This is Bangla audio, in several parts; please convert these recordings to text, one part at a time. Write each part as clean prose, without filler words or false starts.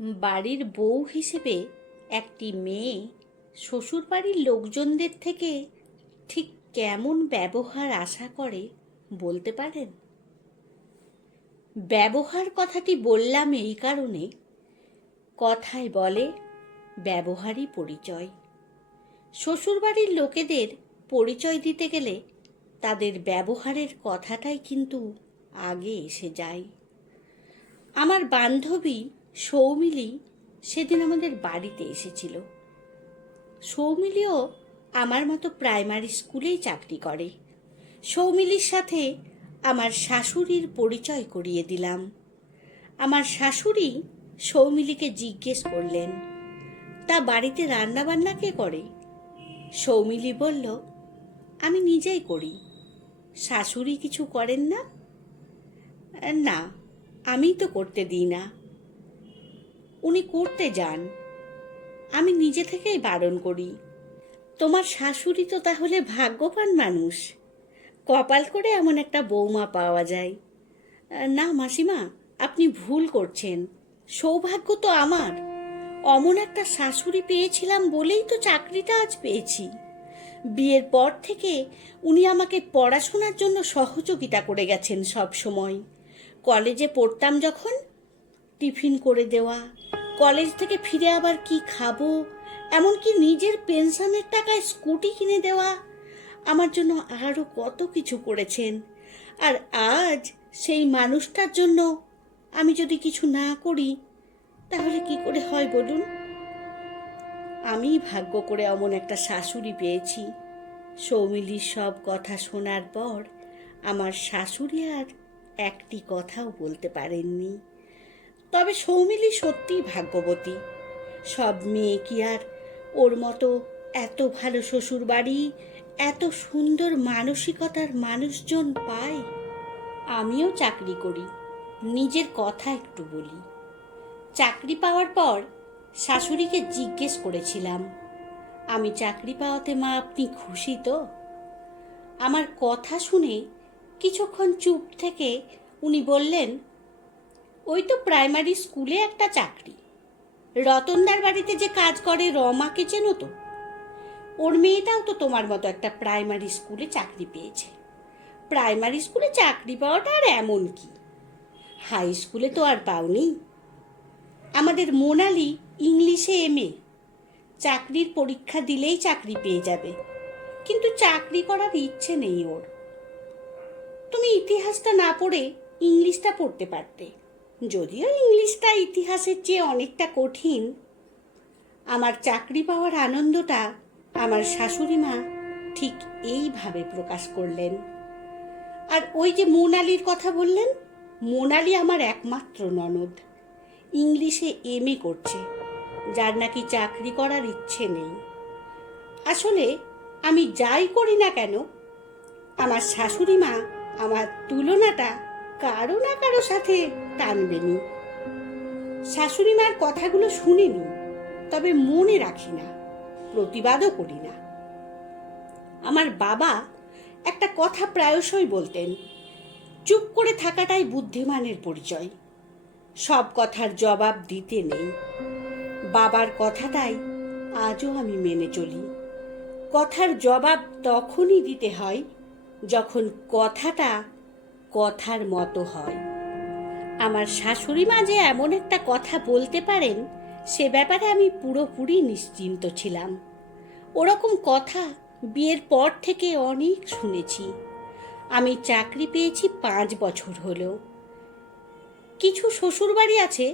বাড়ির বউ হিসেবে একটি মেয়ে শ্বশুরবাড়ির লোকজনদের থেকে ঠিক কেমন ব্যবহার আশা করে বলতে পারেন? ব্যবহার কথাটি বললাম এই কারণে, কথায় বলে ব্যবহারই পরিচয়। শ্বশুরবাড়ির লোকেদের পরিচয় দিতে গেলে তাদের ব্যবহারের কথাটাই কিন্তু আগে এসে যায়। আমার বান্ধবী সৌমিলি সেদিন আমাদের বাড়িতে এসেছিল। সৌমিলিও আমার মতো প্রাইমারি স্কুলেই চাকরি করে। সৌমিলির সাথে আমার শাশুড়ির পরিচয় করিয়ে দিলাম। আমার শাশুড়ি সৌমিলিকে জিজ্ঞেস করলেন, তা বাড়িতে রান্নাবান্না কে করে? সৌমিলি বলল, আমি নিজেই করি। শাশুড়ি কিছু করেন না? না, আমি তো করতে দিই না। উনি করতে যান, আমি নিজে থেকেই বারণ করি। তোমার শাশুড়ি তো তাহলে ভাগ্যবান মানুষ, কপাল করে এমন একটা বৌমা পাওয়া যায়। না মাসিমা, আপনি ভুল করছেন। সৌভাগ্য তো আমার, অমন একটা শাশুড়ি পেয়েছিলাম বলেই তো চাকরিটা আজ পেয়েছি। বিয়ের পর থেকে উনি আমাকে পড়াশোনার জন্য সহযোগিতা করে গেছেন সব সময়। কলেজে পড়তাম যখন, টিফিন করে দেওয়া, কলেজ থেকে ফিরে আবার কি খাবো, এমনকি নিজের পেনশনের টাকায় স্কুটি কিনে দেওয়া, আমার জন্য আরও কত কিছু করেছেন। আর আজ সেই মানুষটার জন্য আমি যদি কিছু না করি তাহলে কি করে হয় বলুন? আমি ভাগ্য করে অমন একটা শাশুড়ি পেয়েছি। সৌমিলির সব কথা শোনার পর আমার শাশুড়ি আর একটি কথাও বলতে পারেননি। তবে সৌমিলি সত্যিই ভাগ্যবতী। সব মেয়ে কি আর ওর মতো এত ভালো শ্বশুর বাড়ি, এত সুন্দর মানসিকতার মানুষজন পায়? আমিও চাকরি করি, নিজের কথা একটু বলি। চাকরি পাওয়ার পর শাশুড়িকে জিজ্ঞেস করেছিলাম, আমি চাকরি পাওয়াতে মা আপনি খুশি তো? আমার কথা শুনে কিছুক্ষণ চুপ থেকে উনি বললেন, ওই তো প্রাইমারি স্কুলে একটা চাকরি। রতনদার বাড়িতে যে কাজ করে রমাকে চেনো তো? ওর মেয়েটাও তো তোমার মতো একটা প্রাইমারি স্কুলে চাকরি পেয়েছে। প্রাইমারি স্কুলে চাকরি পাওয়াটা আর এমন কি, হাই স্কুলে তো আর পাওনি। আমাদের মোনালি ইংলিশে এমএ, চাকরির পরীক্ষা দিলেই চাকরি পেয়ে যাবে, কিন্তু চাকরি করার ইচ্ছে নেই ওর। তুমি ইতিহাসটা না পড়ে ইংলিশটা পড়তে পারতে, যদিও ইংলিশটা ইতিহাসের চেয়ে অনেকটা কঠিন। আমার চাকরি পাওয়ার আনন্দটা আমার শাশুড়ি মা ঠিক এইভাবে প্রকাশ করলেন। আর ওই যে মোনালির কথা বললেন, মোনালি আমার একমাত্র ননদ, ইংলিশে এমএ করছে, যার নাকি চাকরি করার ইচ্ছে নেই। আসলে আমি যাই করি না কেন, আমার শাশুড়ি মা আমার তুলনাটা কারো না কারো সাথে টানবেনি। শাশুড়ি মার কথাগুলো শুনিনি, তবে মনে রাখি না, প্রতিবাদও করি না। আমার বাবা একটা কথা প্রায়শই বলতেন, চুপ করে থাকাটাই বুদ্ধিমানের পরিচয়। সব কথার জবাব দিতে নেই। বাবার কথাটাই আজও আমি মেনে চলি। কথার জবাব তখনই দিতে হয় যখন কথাটা কথার মতো হয়। আমার শাশুড়ি মা যে এমন একটা কথা বলতে পারেন সে ব্যাপারে আমি পুরোপুরি নিশ্চিন্ত ছিলাম। ওরকম কথা বিয়ের পর থেকে অনেক শুনেছি। আমি চাকরি পেয়েছি 5 বছর হলো। কিছু শ্বশুরবাড়ি আছে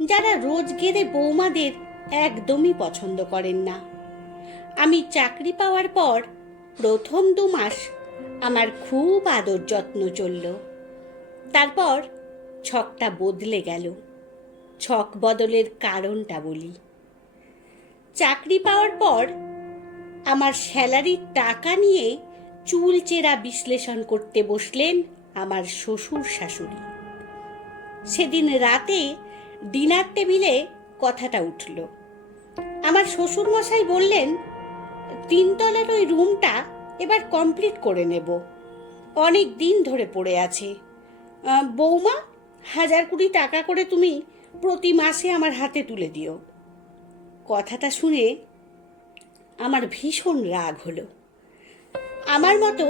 যারা রোজগেরে বৌমাদের একদমই পছন্দ করেন না। আমি চাকরি পাওয়ার পর প্রথম 2 মাস আমার খুব আদর যত্ন চলল। তারপর ছকটা বদলে গেল। ছক বদলের কারণটা বলি। চাকরি পাওয়ার পর আমার স্যালারির টাকা নিয়ে চুলচেরা বিশ্লেষণ করতে বসলেন আমার শ্বশুর শাশুড়ি। সেদিন রাতে ডিনার টেবিলে কথাটা উঠল। আমার শ্বশুর মশাই বললেন, 3 তলার ওই রুমটা এবার কমপ্লিট করে নেব, অনেক দিন ধরে পড়ে আছে। বৌমা, 1020 টাকা করে তুমি প্রতি মাসে আমার হাতে তুলে দিও। কথাটা শুনে আমার ভীষণ রাগ হলো। আমার মতো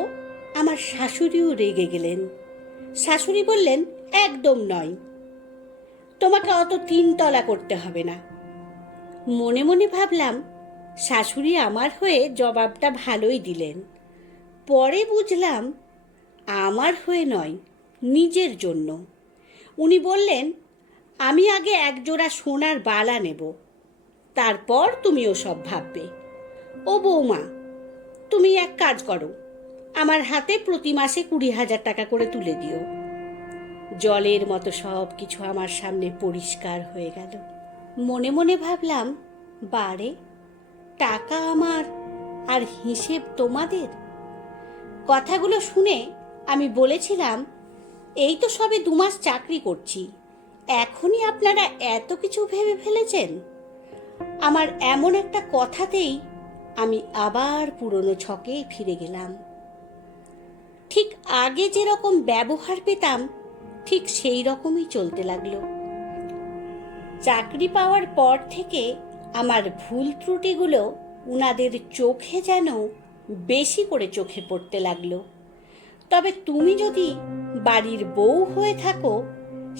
আমার শাশুড়িও রেগে গেলেন। শাশুড়ি বললেন, একদম নয়, তোমাকে অত 3 তলা করতে হবে না। মনে মনে ভাবলাম, শাশুড়ি আমার হয়ে জবাবটা ভালোই দিলেন। পরে বুঝলাম আমার হয়ে নয়, নিজের জন্য। উনি বললেন, আমি আগে 1 জোড়া সোনার বালা নেব, তারপর তুমিও সব ভাববে। ও বৌমা, তুমি এক কাজ করো, আমার হাতে প্রতি মাসে 20,000 টাকা করে তুলে দিও। জলের মতো সব কিছু আমার সামনে পরিষ্কার হয়ে গেল। মনে মনে ভাবলাম, বারে, টাকা আমার আর হিসেব তোমাদের। কথাগুলো শুনে আমি বলেছিলাম, এই তো সবে 2 মাস চাকরি করছি, এখনই আপনারা এত কিছু ভেবে ফেলেছেন। আমার এমন একটা কথাতেই আমি আবার পুরনো ছকে ফিরে গেলাম। ঠিক আগে যেরকম ব্যবহার পেতাম, ঠিক সেই রকমই চলতে লাগলো। চাকরি পাওয়ার পর থেকে আমার ভুল ত্রুটিগুলো উনাদের চোখে যেন বেশি করে চোখে পড়তে লাগলো। তবে তুমি যদি বাড়ির বউ হয়ে থাকো,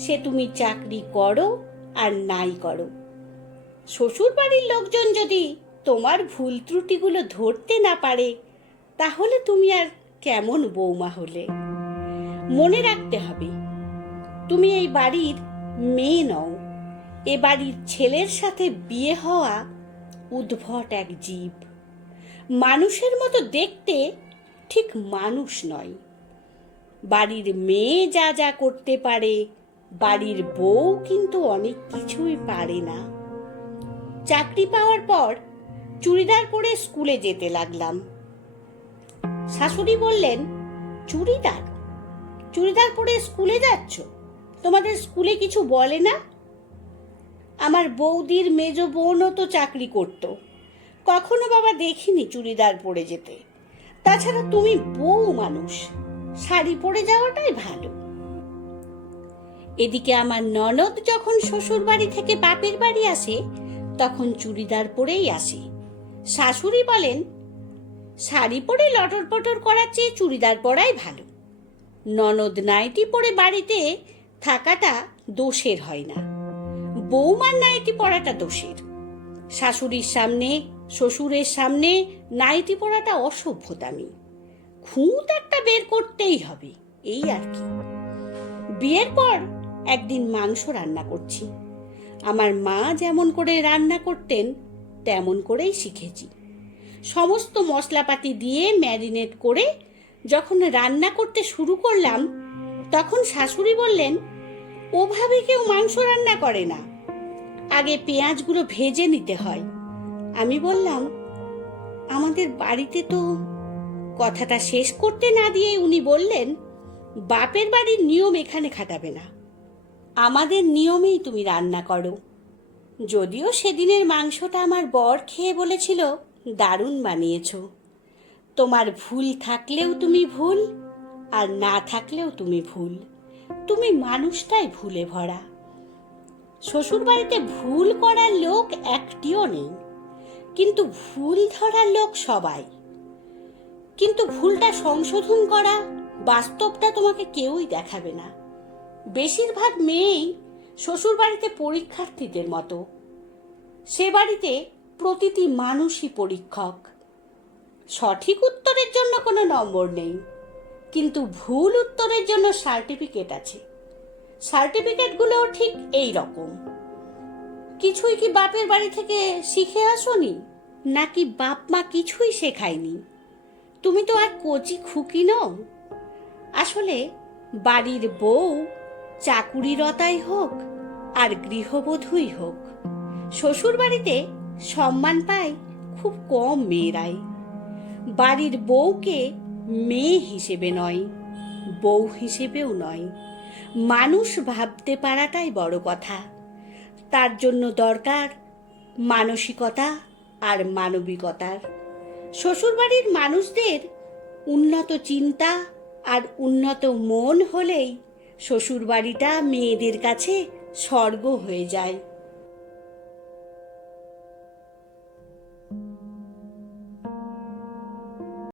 সে তুমি চাকরি করো আর নাই করো, শ্বশুর বাড়ির লোকজন যদি তোমার ভুল ত্রুটিগুলো ধরতে না পারে, তাহলে তুমি আর কেমন বৌমা হলে? মনে রাখতে হবে, তুমি এই বাড়ির মেয়ে নও, এ বাড়ির ছেলের সাথে বিয়ে হওয়া উদ্ভট এক জীব। মানুষের মতো দেখতে, ঠিক মানুষ নয়। বাড়ির মেয়ে যা যা করতে পারে, বাড়ির বউ কিন্তু অনেক কিছুই পারে না। চাকরি পাওয়ার পর চুড়িদার পরে স্কুলে যেতে লাগলাম। শাশুড়ি বললেন, চুড়িদার চুড়িদার পরে স্কুলে যাচ্ছ? তোমাদের স্কুলে কিছু বলে না? আমার বৌদির মেজ বোনও তো চাকরি করত, কখনো বাবা দেখিনি চুড়িদার পরে যেতে। তাছাড়া তুমি বউ মানুষ, শাড়ি পরে যাওয়াটাই ভালো। এদিকে আমার ননদ যখন শ্বশুর বাড়ি থেকে বাপের বাড়ি আসে, তখন চুড়িদার পরেই আসে। শাশুড়ি বলেন, শাড়ি পরে লটর পটর করার চেয়ে চুড়িদার পরাই ভালো। ননদ নাইটি পরে বাড়িতে থাকাটা দোষের হয় না, বৌমার নাইটি পরাটা দোষের। শাশুড়ির সামনে, শ্বশুরের সামনে নাইটি পরাটা অসভ্যতামি। খুঁত একটা বের করতেই হবে, এই আর কি। বিয়ের পর একদিন মাংস রান্না করছি। আমার মা যেমন করে রান্না করতেন তেমন করেই শিখেছি। সমস্ত মশলাপাতি দিয়ে ম্যারিনেট করে যখন রান্না করতে শুরু করলাম, তখন শাশুড়ি বললেন, ওভাবে কেউ মাংস রান্না করে না, আগে পেঁয়াজগুলো ভেজে নিতে হয়। আমি বললাম, আমাদের বাড়িতে তো। কথাটা শেষ করতে না দিয়ে উনি বললেন, বাপের বাড়ির নিয়ম এখানে খাটাবে না, আমাদের নিয়মেই তুমি রান্না করো। যদিও সেদিনের মাংসটা আমার বর খেয়ে বলেছিল, দারুণ বানিয়েছ। তোমার ভুল থাকলেও তুমি ভুল, আর না থাকলেও তুমি ভুল। তুমি মানুষটাই ভুলে ভরা। শ্বশুর বাড়িতে ভুল করার লোক একটিও নেই, কিন্তু ভুল ধরার লোক সবাই। কিন্তু ভুলটা সংশোধন করা, বাস্তবটা তোমাকে কেউই দেখাবে না। বেশিরভাগ মেয়েই শ্বশুর বাড়িতে পরীক্ষার্থীদের মতো। সে বাড়িতে প্রতিটি মানুষই পরীক্ষক। সঠিক উত্তরের জন্য কোনো নম্বর নেই, কিন্তু ভুল উত্তরের জন্য সার্টিফিকেট আছে। সার্টিফিকেটগুলোও ঠিক এই রকম। কিছুই কি বাপের বাড়ি থেকে শিখে আসোনি? নাকি বাপ মা কিছুই শেখায়নি? তুমি তো আর কচি খুকি নও। আসলে বাড়ির বউ চাকুরিরতাই হোক আর গৃহবধূই হোক, শ্বশুর বাড়িতে সম্মান পায় খুব কম মেয়েরাই। বাড়ির বউকে মেয়ে হিসেবে নয়, বউ হিসেবেও নয়, মানুষ ভাবতে পারাটাই বড় কথা। তার জন্য দরকার মানসিকতা আর মানবিকতার। শ্বশুরবাড়ির মানুষদের উন্নত চিন্তা আর উন্নত মন হলেই শ্বশুরবাড়িটা মেয়েদের কাছে স্বর্গ হয়ে যায়।